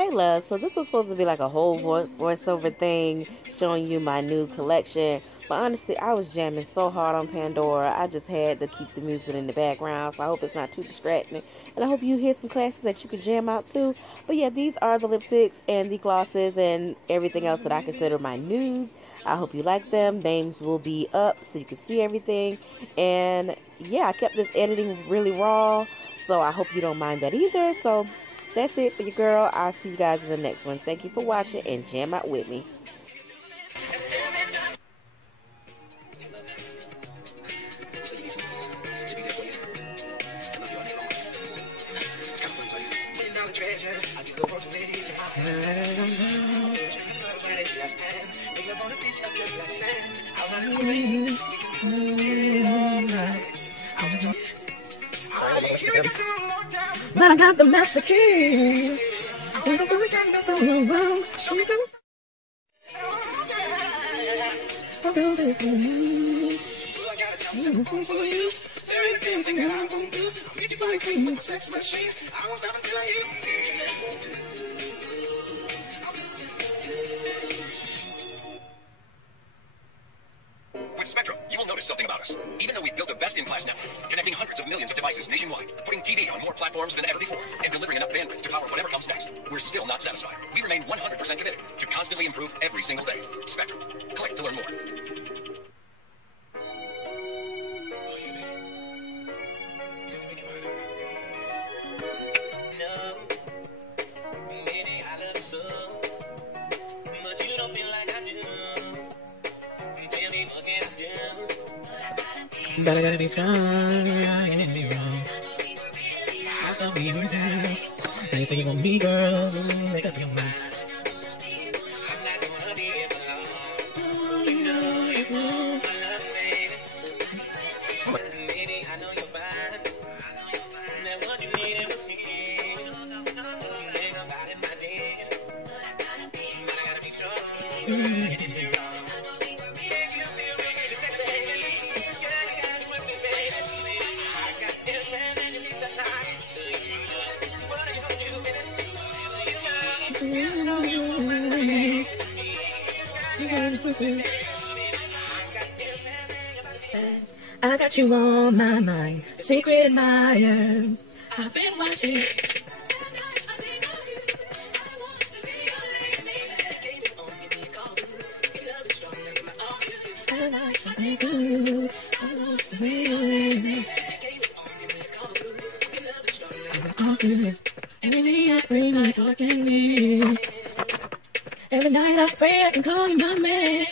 Hey love, so this was supposed to be like a whole voiceover thing showing you my new collection, but honestly I was jamming so hard on Pandora I just had to keep the music in the background, so I hope it's not too distracting, and I hope you hear some classes that you can jam out too. But yeah, these are the lipsticks and the glosses and everything else that I consider my nudes. I hope you like them. Names will be up so you can see everything, and yeah, I kept this editing really raw, so I hope you don't mind that either. So that's it for your girl. I'll see you guys in the next one. Thank you for watching and jam out with me. But I got the master key. With Spectrum, you will notice something about us. Even though we've built a best-in-class network, connecting hundreds of millions of devices nationwide, putting TV on more platforms than ever before, and delivering enough bandwidth to power whatever comes next, we're still not satisfied. We remain 100% committed to constantly improve every single day. Spectrum. Click to learn more. But I gotta be strong, I can't be wrong. I can't be wrong. They say you gon' be girl, make up your mind. I'm not gonna be it alone. You know you want my love, baby. Baby, I know you're fine. That what you needed was here. You ain't about it, my dear. But I gotta be strong, I can't be wrong. I got you on my mind, secret admirer. I've been watching. Every night I pray I can call you my man.